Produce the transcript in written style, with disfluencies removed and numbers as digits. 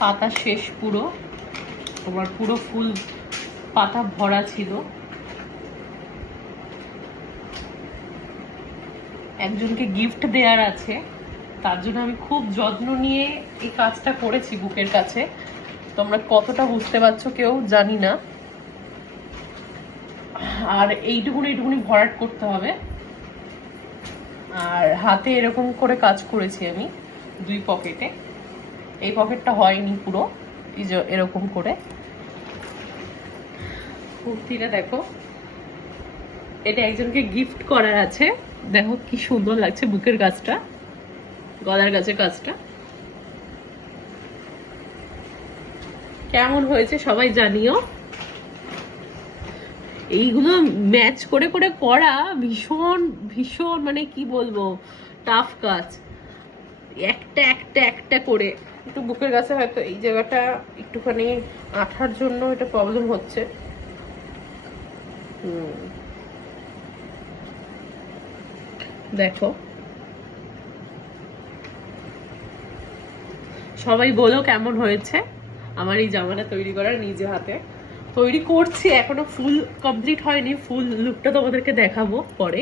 পাতা শেষ পুরো, তোমার পুরো ফুল পাতা ভরা ছিল। একজনকে গিফট দেওয়ার আছে, তার জন্য আমি খুব যত্ন নিয়ে এই কাজটা করেছি বুকের কাছে। তোমরা কতটা বুঝতে পারছো কেউ জানি না। আর এইটুকুনি ভরাট করতে হবে। আর হাতে এরকম করে কাজ করেছি আমি 2 পকেটে। এই পকেটটা হয়নি পুরো, এই যে এরকম করে। কুর্তিটা দেখো, এটা একজনকে গিফট করার আছে। দেখো কি সুন্দর লাগছে বুকের কাজটা, গলার কাছে কাজটা কেমন হয়েছে সবাই জানিও। এইগুলো ম্যাচ করে করে করা ভীষণ ভীষণ মানে কি বলবো, টাফ কাজ। একটা একটা একটা করে একটু বুকের কাছে হয়তো এই জায়গাটা একটুখানি আঠার জন্য এটা প্রবলেম হচ্ছে। দেখো সবাই বলো কেমন হয়েছে আমার এই জামাটা তৈরি করার। নিজে হাতে তৈরি করছি, এখনো ফুল কমপ্লিট হয়নি, ফুল লুকটা তোমাদেরকে দেখাবো পরে।